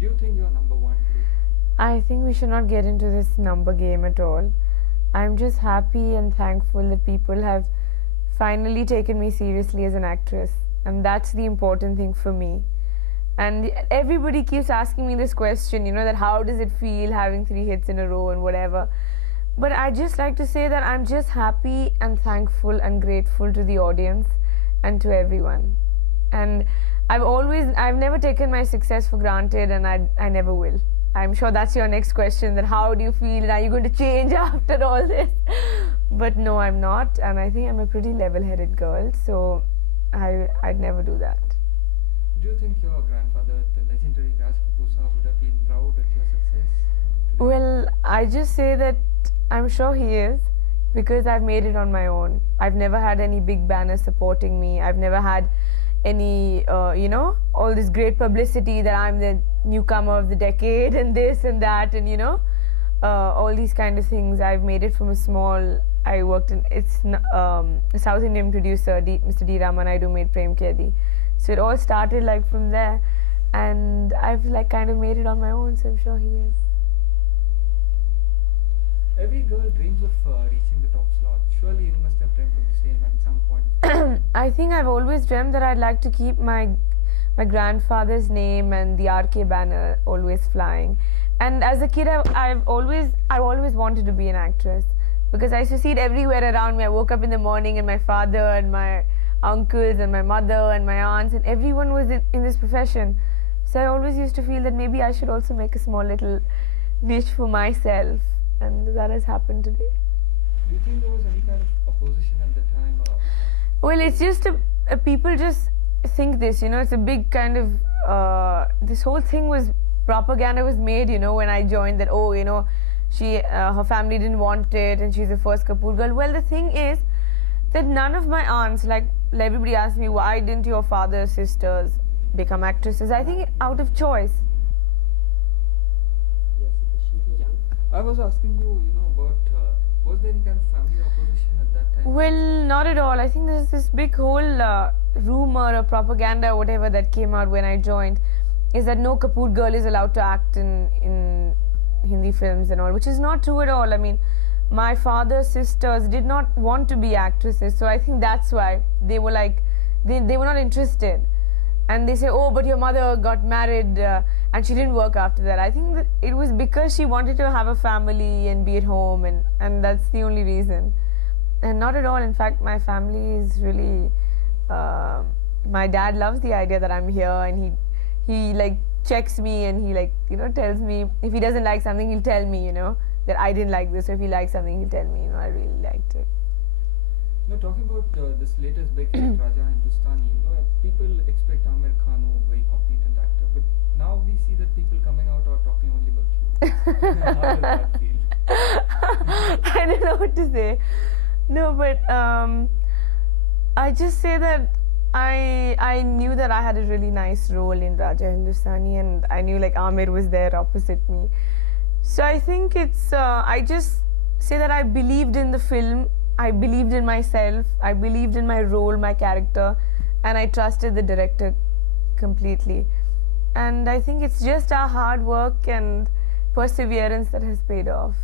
Do you think you're number one today? I think we should not get into this number game at all. I'm just happy and thankful that people have finally taken me seriously as an actress, and that's the important thing for me. And everybody keeps asking me this question, that how does it feel having 3 hits in a row and whatever. But I just like to say that I'm just happy and thankful and grateful to the audience and to everyone. And I've never taken my success for granted, and I never will. I'm sure that's your next question, that how do you feel and are you going to change after all this? But no, I'm not, and I think I'm a pretty level-headed girl, so I'd never do that. Do you think your grandfather, the legendary Raj Kapoor Saab, would have been proud at your success? Well, I just say that I'm sure he is, because I've made it on my own. I've never had any big banners supporting me. I've never had any, all this great publicity that I'm the newcomer of the decade and this and that, and all these kind of things. I've made it from a small. I worked in a South Indian producer, Mr. D. Ramanaidu made Prem Kaidi. So it all started like from there, and I've like kind of made it on my own. So I'm sure he is. Every girl dreams of reaching the top slot. Surely you must have dreamt of the same at some point. I think I've always dreamt that I'd like to keep my grandfather's name and the RK banner always flying. And as a kid, I've always wanted to be an actress, because I used to see it everywhere around me. I woke up in the morning and my father and my uncles and my mother and my aunts and everyone was in this profession. So I always used to feel that maybe I should also make a small little niche for myself, and that has happened today. Do you think there was any kind of opposition at the time? Well, it's just people just think this, it's a big kind of, this whole thing was, propaganda was made, when I joined, that, she, her family didn't want it and she's the first Kapoor girl. Well, the thing is that none of my aunts, like everybody asked me, why didn't your father's sisters become actresses? I think out of choice. I was asking you, about was there any kind of family opposition at that time? Well, not at all. I think there's this big whole rumor or propaganda or whatever that came out when I joined, is that no Kapoor girl is allowed to act in Hindi films and all, which is not true at all. I mean, my father's sisters did not want to be actresses, so I think that's why they were like, they were not interested. And they say, oh, but your mother got married and she didn't work after that. I think that it was because she wanted to have a family and be at home, and that's the only reason. And not at all. In fact, my family is really, my dad loves the idea that I'm here, and he like checks me, and he like, tells me if he doesn't like something, he'll tell me, that I didn't like this. Or if he likes something, he'll tell me, I really liked it. Now, talking about this latest big hit, Raja Hindustani, people expect Aamir Khan, a very competent actor, but now we see that people coming out are talking only about you. How does that feel? I don't know what to say. No, but I just say that I knew that I had a really nice role in Raja Hindustani, and I knew like Aamir was there opposite me. So I think it's, I just say that I believed in the film, I believed in myself, I believed in my role, my character, and I trusted the director completely. And I think it's just our hard work and perseverance that has paid off.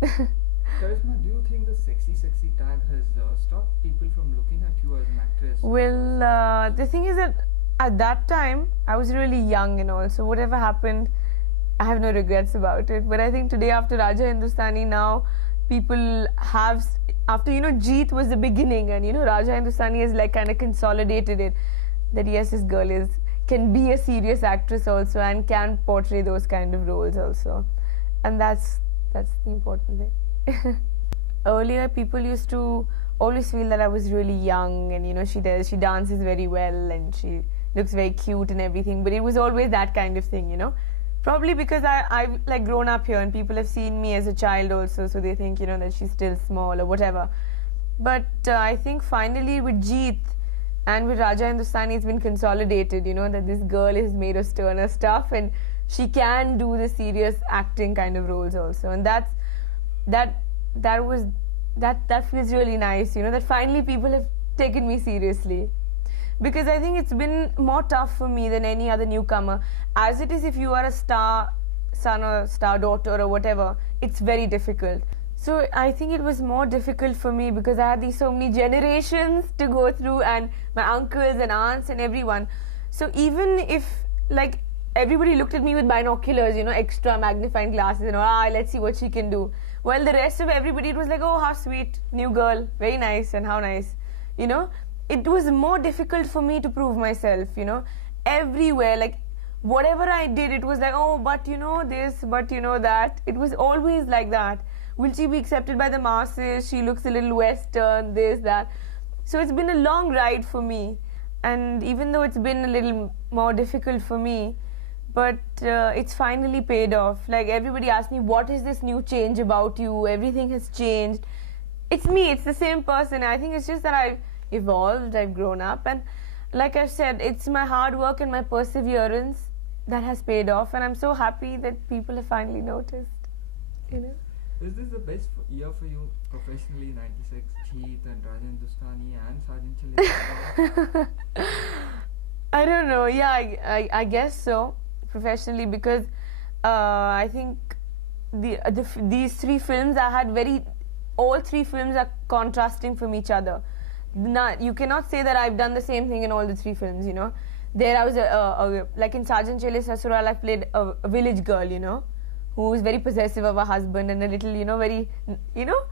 Karisma, do you think the sexy tag has stopped people from looking at you as an actress? Well, the thing is that at that time, I was really young and all, so whatever happened, I have no regrets about it. But I think today, after Raja Hindustani, now people have, after, Jeet was the beginning, and, Raja Hindustani has like kind of consolidated it, that yes, this girl can be a serious actress also and can portray those kind of roles also. And that's the important thing. Earlier, people used to always feel that I was really young, and she dances very well and she looks very cute and everything, but it was always that kind of thing, Probably because I've like grown up here and people have seen me as a child also, so they think, that she's still small or whatever. But I think finally with Jeet and with Raja Hindustani, it's been consolidated, that this girl is made of sterner stuff and she can do the serious acting kind of roles also. And that feels really nice, that finally people have taken me seriously. because I think it's been more tough for me than any other newcomer. As it is, if you are a star son or star daughter or whatever, it's very difficult. So I think it was more difficult for me because I had these so many generations to go through, and my uncles and aunts and everyone. So even if like everybody looked at me with binoculars, you know, extra magnifying glasses, and let's see what she can do. Well, the rest of everybody, it was like, oh, how sweet, new girl, very nice, and how nice, you know. It was more difficult for me to prove myself, you know, everywhere, like whatever I did, it was like, oh, but you know this, but you know that. It was always like that. Will she be accepted by the masses? She looks a little Western, this, that. So it's been a long ride for me. And even though it's been a little more difficult for me, but it's finally paid off. Like everybody asked me, what is this new change about you? Everything has changed. It's me, it's the same person. I think it's just that I've evolved, I've grown up. And like I said, it's my hard work and my perseverance that has paid off. And I'm so happy that people have finally noticed, you know. Is this the best year for you professionally? 96, Jeet and Raja Hindustani and Sergeant Chile. I don't know. Yeah, I guess so. Professionally, because I think these three films I had all three films are contrasting from each other. You cannot say that I've done the same thing in all the three films, you know. There I was like in Sergeant Chile Sasural, I played a village girl, you know, who was very possessive of her husband and a little, you know, very, you know,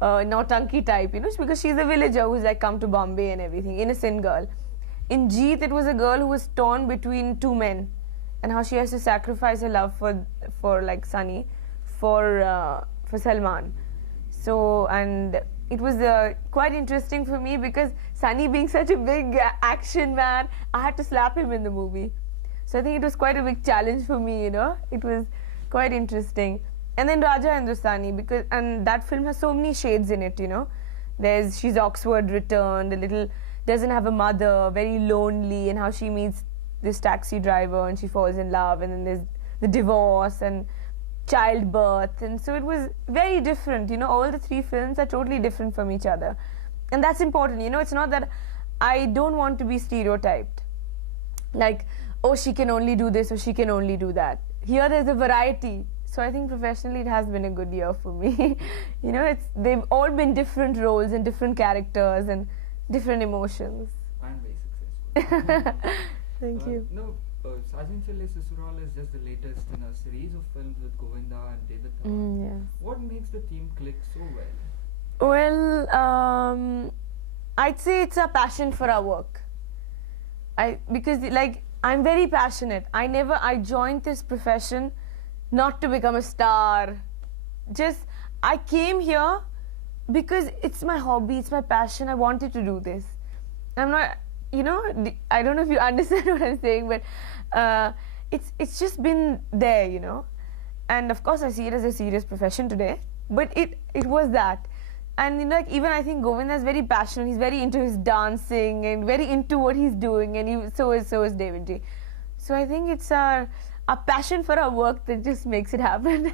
nautanki type, you know, because she's a villager who's like come to Bombay and everything, innocent girl. In Jeet, it was a girl who was torn between two men, and how she has to sacrifice her love for like Sunny, for Salman. So, and it was quite interesting for me because Sunny being such a big action man, I had to slap him in the movie. So I think it was quite a big challenge for me, you know. It was quite interesting. And then Raja Hindustani, and that film has so many shades in it, you know. She's Oxford returned, a little, doesn't have a mother, very lonely, and how she meets this taxi driver and she falls in love, and then there's the divorce and childbirth, and so it was very different, you know. All the three films are totally different from each other, and that's important, you know. It's not that I don't want to be stereotyped, like, oh, she can only do this or she can only do that. Here there's a variety. So I think professionally it has been a good year for me. You know, they've all been different roles and different characters and different emotions. And very successful. Thank you. No, Sergeant Chile Sasural is just the latest in a series of films with Govinda and David Dhawan. Yes. What makes the team click so well? Well, I'd say it's a passion for our work. Because like I'm very passionate. I joined this profession not to become a star. I came here because it's my hobby, it's my passion. I wanted to do this. I'm not, you know, I don't know if you understand what I'm saying, but it's just been there, you know. And of course I see it as a serious profession today, but it was that. And you know, like, even I think Govinda is very passionate. He's very into his dancing and very into what he's doing, and so is David Ji. So I think it's our passion for our work that just makes it happen.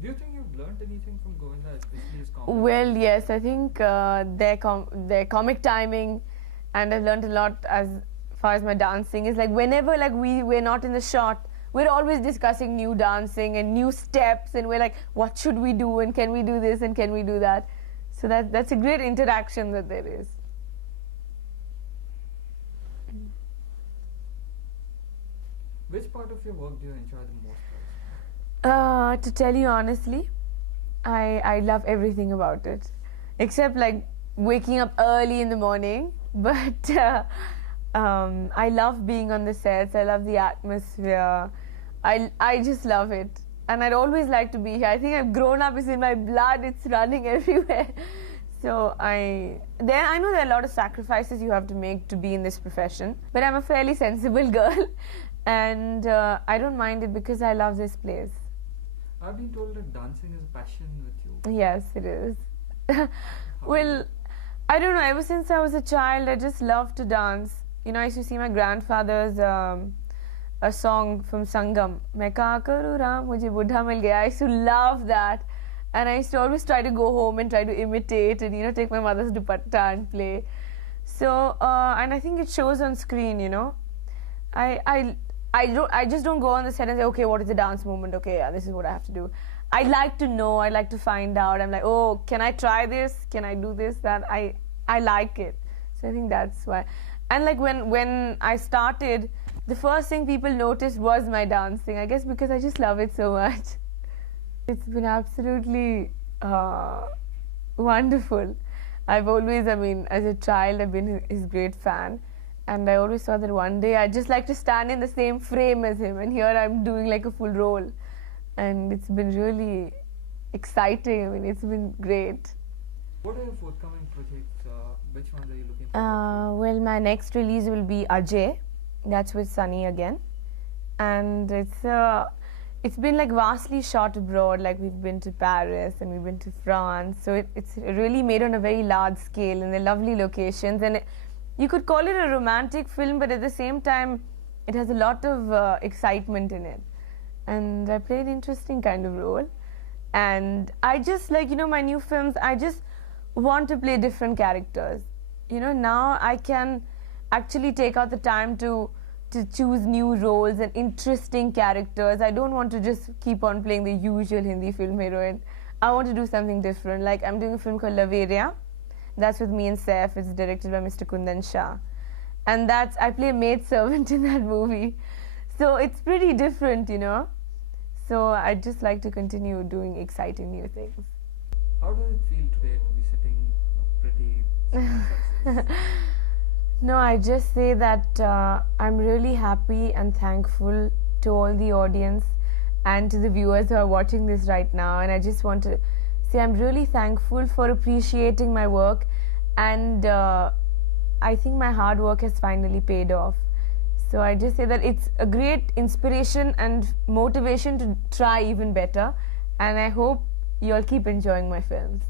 Do you think you've learned anything from Govinda, especially his comedy? Well, yes, I think their comic timing, and I've learned a lot as far as my dancing is like whenever like we're not in the shot, we're always discussing new dancing and new steps, and we're like, what should we do, and can we do this and can we do that? So that's a great interaction that there is. Which part of your work do you enjoy the most? To tell you honestly, I love everything about it, except like waking up early in the morning. But I love being on the sets. I love the atmosphere. I just love it, and I'd always like to be here. I think I've grown up. It's in my blood. It's running everywhere. So I know there are a lot of sacrifices you have to make to be in this profession, but I'm a fairly sensible girl. And I don't mind it because I love this place. I've been told that dancing is a passion with you. Yes, it is. Well, I don't know. Ever since I was a child, I just loved to dance. You know, I used to see my grandfather's a song from Sangam. Main kya karu ram, mujhe buddha mil gaya. I used to love that. And I used to always try to go home and try to imitate and, you know, take my mother's dupatta and play. So and I think it shows on screen, you know. I just don't go on the set and say, okay, what is the dance movement? Okay, yeah, this is what I have to do. I like to know. I like to find out. I'm like, oh, can I try this? Can I do this? That I like it. So I think that's why. And like when I started, the first thing people noticed was my dancing. I guess because I just love it so much. It's been absolutely wonderful. I've always, I mean, as a child, I've been his great fan. And I always thought that one day I'd just like to stand in the same frame as him. And here I'm doing like a full role. And it's been really exciting. I mean, it's been great. What are your forthcoming projects? Which ones are you looking for? Well, my next release will be Ajay. That's with Sunny again. And it's been like vastly shot abroad. Like we've been to Paris and we've been to France. So it's really made on a very large scale and they're lovely locations. And you could call it a romantic film, but at the same time, it has a lot of excitement in it. And I play an interesting kind of role. And I just like, you know, my new films, I just want to play different characters. You know, now I can actually take out the time to choose new roles and interesting characters. I don't want to just keep on playing the usual Hindi film heroine. I want to do something different. Like I'm doing a film called Laveria. That's with me and Saif. It's directed by Mr. Kundan Shah. And I play a maid servant in that movie. So it's pretty different, you know. So I'd just like to continue doing exciting new things. How does it feel today to be sitting pretty success? No, I just say that I'm really happy and thankful to all the audience and to the viewers who are watching this right now. And I just want to say I'm really thankful for appreciating my work. And I think my hard work has finally paid off. So I just say that it's a great inspiration and motivation to try even better. And I hope you'll keep enjoying my films.